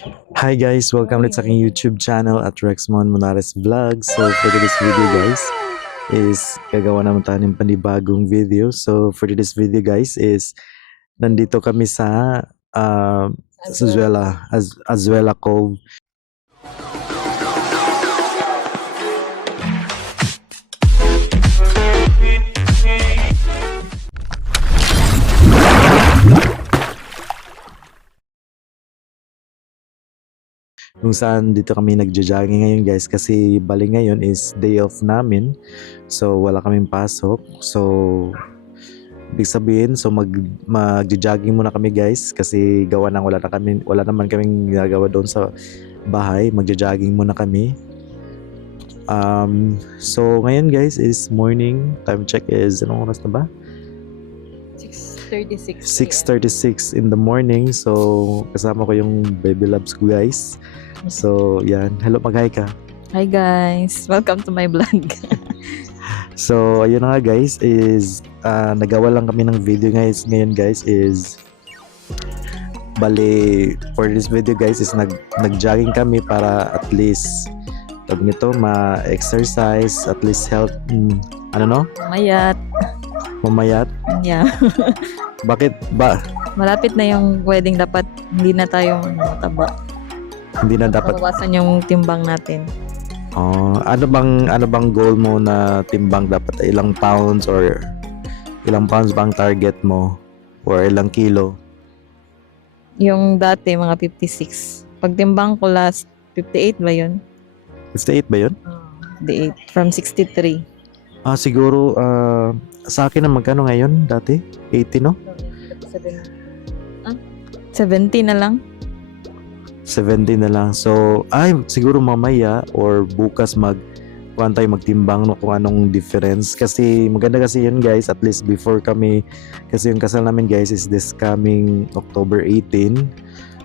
Hi guys, welcome ulit sa aking YouTube channel at Rexmon Monares Vlog. So for today's video guys is gagawa naman tayo ng panibagong video. So for today's video guys is nandito kami sa Azuela Cove. Kung saan dito kami nagja-jogging ngayon guys kasi bali ngayon is day off namin. So wala kaming pasok. So ibig sabihin magja-jogging muna kami guys kasi gawa nang wala naman kaming ginagawa doon sa bahay. Magja-jogging muna kami. So ngayon guys is morning. Time check is anong oras na ba? 6:36. 6:36 in the morning. So kasama ko yung baby loves ko guys. So, yan. Hello, mag-hi ka. Hi guys, welcome to my vlog. So, ayun na nga guys, is nagawa lang kami ng video ngayon guys is bali, for this video guys is nag-jogging kami para at least tawag nito, ma-exercise, at least health, mamayat. Yeah. Bakit ba? Malapit na yung wedding, dapat hindi na tayo mataba. Hindi na dapat. Mabawasan yung timbang natin. Ano bang goal mo na timbang dapat? Ilang pounds or ilang pounds bang target mo? Or ilang kilo? Yung dati, mga 56. Pag timbang ko last, 58 ba yun? 58 ba yun? 58. From 63. Siguro, sa akin na magkano ngayon dati? 80 no? 70 na lang. 70 na lang. So, siguro mamaya or bukas kuhaan tayo magtimbang no, kung anong difference. Kasi maganda kasi yun guys, at least before kami, kasi yung kasal namin guys is this coming October 18.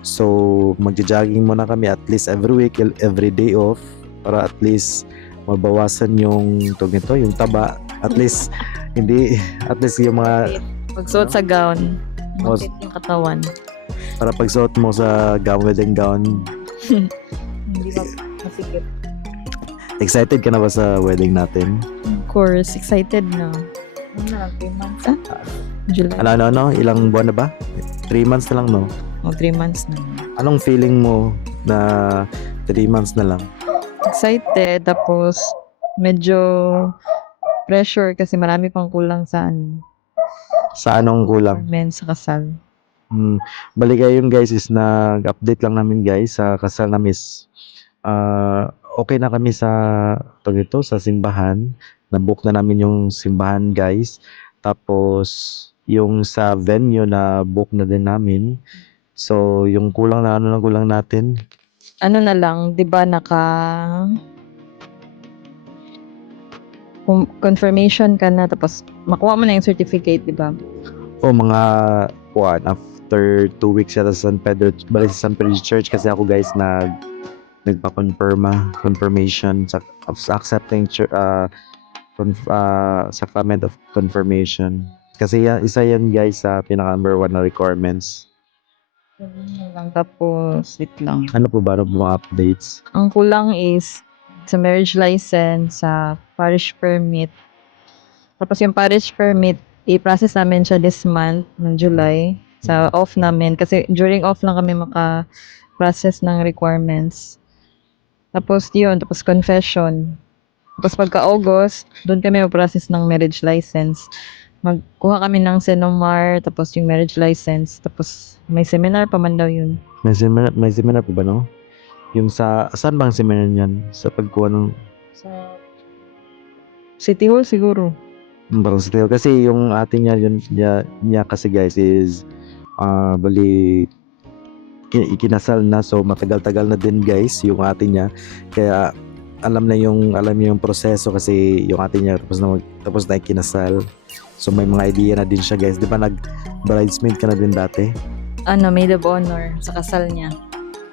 So, magja-jogging muna kami at least every week, every day off, para at least mabawasan yung yung taba. At least, at least yung mga Pagsuot sa gown, mapit yung katawan. para pagsuot mo sa wedding gown. Hindi ba masikip? Excited ka na ba sa wedding natin? Of course, excited na. 3 months July. Ano? Ilang buwan na ba? 3 months na lang, no? 3 months na. Anong feeling mo na 3 months na lang? Excited, tapos medyo pressure kasi marami pang kulang sa Sa anong kulang? men sa kasal. Bali yun guys is nag-update lang namin guys sa kasal namin is okay na kami sa sa simbahan. Na-book na namin yung simbahan guys. Tapos yung sa venue na book na din namin. So yung kulang na kulang natin. Ano na lang, 'di ba confirmation ka na tapos makuha mo na yung certificate, 'di ba? O mga after 2 weeks yata sa San Pedro, balik sa San Pedro Church kasi ako guys confirmation sa accepting sacrament of confirmation. Kasi isa yan guys sa pinaka number 1 na requirements. Lang tapos wait lang. Ano po ba mga updates? Ang kulang is sa marriage license, sa parish permit. Tapos yung parish permit, i-process namin siya this month ng July sa off namin kasi during off lang kami maka-process ng requirements. Tapos tapos confession. Tapos pagka-August, doon kami mag-process ng marriage license. Magkuha kami ng Senomar, tapos yung marriage license, tapos may seminar pa man daw yun. May seminar po ba no? Yung saan bang seminar niyan? Sa pagkuha ng Sa City Hall siguro. parang sa Teo. Kasi yung ating niya kasi guys is bali ikinasal na, so matagal-tagal na din guys yung ating niya, kaya alam niya yung proseso kasi yung ating niya tapos na ikinasal, so may mga idea na din siya guys. Di ba nag-bridesmaid ka na din dati? Maid of honor sa kasal niya.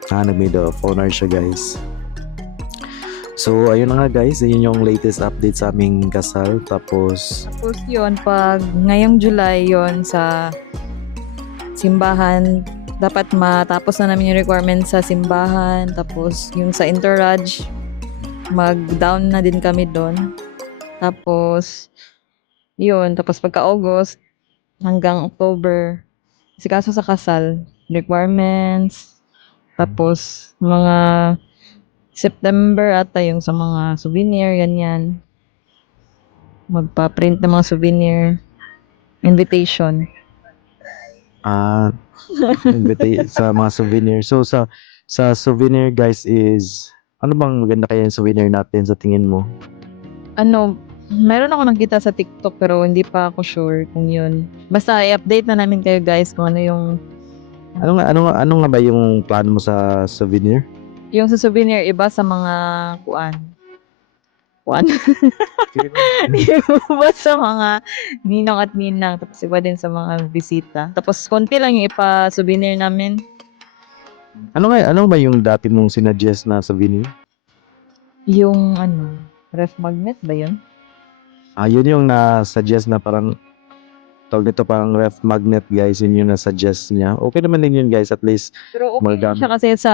Nag-maid of honor siya guys. So ayun na nga guys, yun yung latest update sa aming kasal. Tapos yun, pag ngayong July yon sa simbahan, dapat matapos na namin yung requirements sa simbahan, tapos yung sa Interraj, mag-down na din kami doon. Tapos, yun, tapos pagka-August hanggang October, kasi kaso sa kasal, requirements, tapos mga September ata yung sa mga souvenir, ganyan. Magpa-print ng mga souvenir, invitation. Ah, sa mga souvenir. So sa souvenir guys is ano bang maganda kaya yung souvenir natin sa tingin mo? Ano, meron ako nakita sa TikTok pero hindi pa ako sure kung yun. Basta i-update na namin kayo guys kung ano yung Ano nga ba yung plano mo sa souvenir? sa souvenir iba sa mga kuan. Kuan. Iba sa mga ninong at ninang tapos iba din sa mga bisita. Tapos konti lang yung ipa-souvenir namin. Ano ba yung dati mong sinuggest na souvenir? Yung ano, ref magnet ba yun? Yun yung na-suggest na parang tawag nito parang ref magnet guys, yun yung na-suggest niya. Okay naman din yun guys, at least Pero okay magamit. siya kasi sa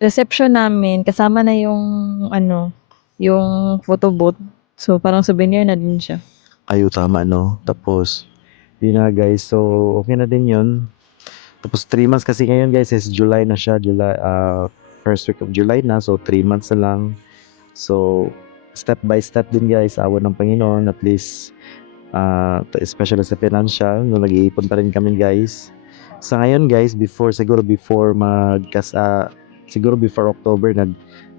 reception namin, kasama na yung ano, yung photo booth. So, parang souvenir na din siya. Ayo tama no. Tapos yun na guys, so okay na din yun. Tapos 3 months kasi ngayon guys is July na siya, first week of July na, so 3 months na lang. So step by step din guys, awan ng Panginoon, at least especially sa financial, no, nag-iipon pa rin kami guys. Sa ngayon guys, siguro before October,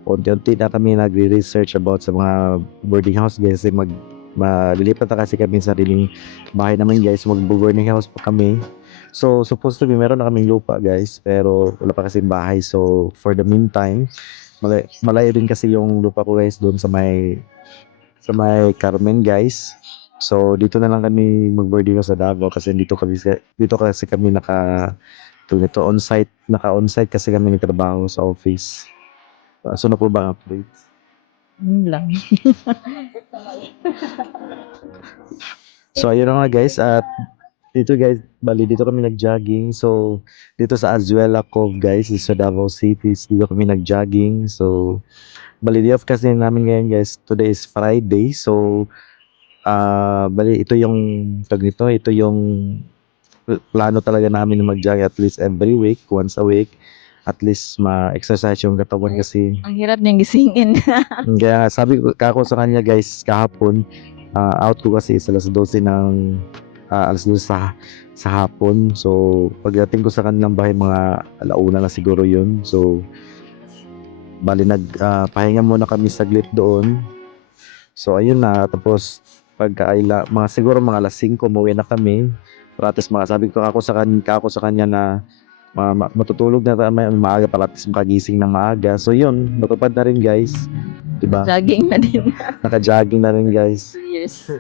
unti-unti na kami nagre-research about sa mga boarding house guys, kasi malilipat na kasi kami sa sariling bahay naman guys, mag-boarding house pa kami. So supposed to be meron na kaming lupa guys, pero wala pa kasing bahay. So for the meantime, malayo din kasi yung lupa ko guys doon sa may Carmen guys. So dito na lang kami mag-boarding house sa Davao, kasi dito kasi kami naka-on-site kasi kami nagtrabaho sa office. So na po ba ang update? Yun lang. So ayun na nga guys, at dito kami nag-jogging. So dito sa Azuela Cove guys, sa Davao City, dito kami nag-jogging. So day off kasi namin ngayon guys. Today is Friday. So ito yung ito yung plano talaga namin na mag-jogging at least every week, once a week. At least ma-exercise yung katawan kasi. Ang hirap niyang gisingin. Kaya sabi ko kako sa kanya guys kahapon, out ko kasi sa alas 12 sa hapon. So pagdating ko sa kanilang bahay mga alauna na siguro yun. So bali pahinga muna kami saglit doon. So ayun na, tapos siguro mga alas 5 umuwi na kami. Para at least sabi ko kako sa kanya na matutulog na tayo maaga para at least makagising ng maaga. So yun, natupad na rin guys. Diba? Jogging na din. Naka-jogging na rin guys. 2 years.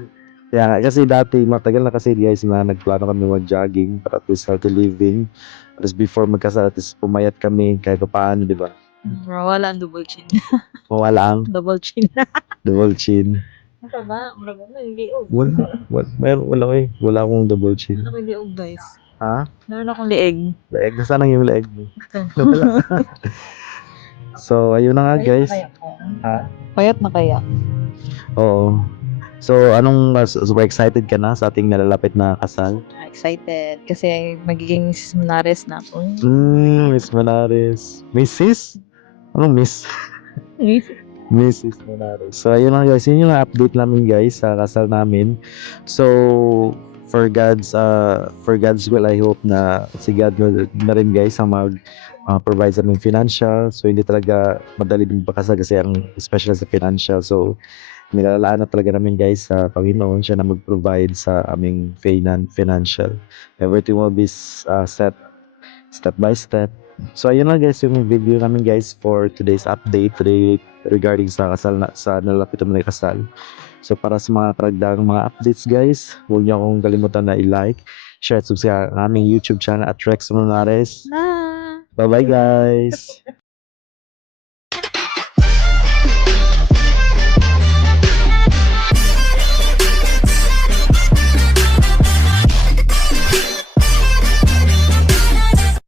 Kaya nga, kasi dati, matagal na kasi guys na nagplano kami mag-jogging para at least healthy living. At least before magkasal, at least pumayat kami kahit pa paano, di ba? Wala ang double chin. Mawala ang Double chin. double chin. Ano ba? Murago na, hindi og. Wala akong double chin. Ano ko hindi og guys? Ha? Meron akong lieg. Leeg, nasaan ang yung leeg mo? Wala. So, ayun na nga guys. Ha? Payat na kaya? Oo. So, super excited ka na sa ating nalalapit na kasal? Excited. Kasi magiging seminaris na ako. Miss Manares. Mrs.? Anong Miss? Mrs. Manares. So, ayun lang guys. Yun yung update namin guys sa kasal namin. So, for God's will, I hope na si God na rin guys ang provide sa aming financial. So, hindi talaga madali din pakasal kasi ang special sa financial. So, nilalaan na talaga namin guys sa Panginoon, siya na mag-provide sa aming financial. Everything will be set step by step. So ayun lang guys yung video namin guys for today's update today regarding sa nalalapit na kasal. So para sa mga karagdagang mga updates guys, huwag niyo akong kalimutan na i-like, share at subscribe ang aming YouTube channel at Rex Monares. Na! Bye bye guys!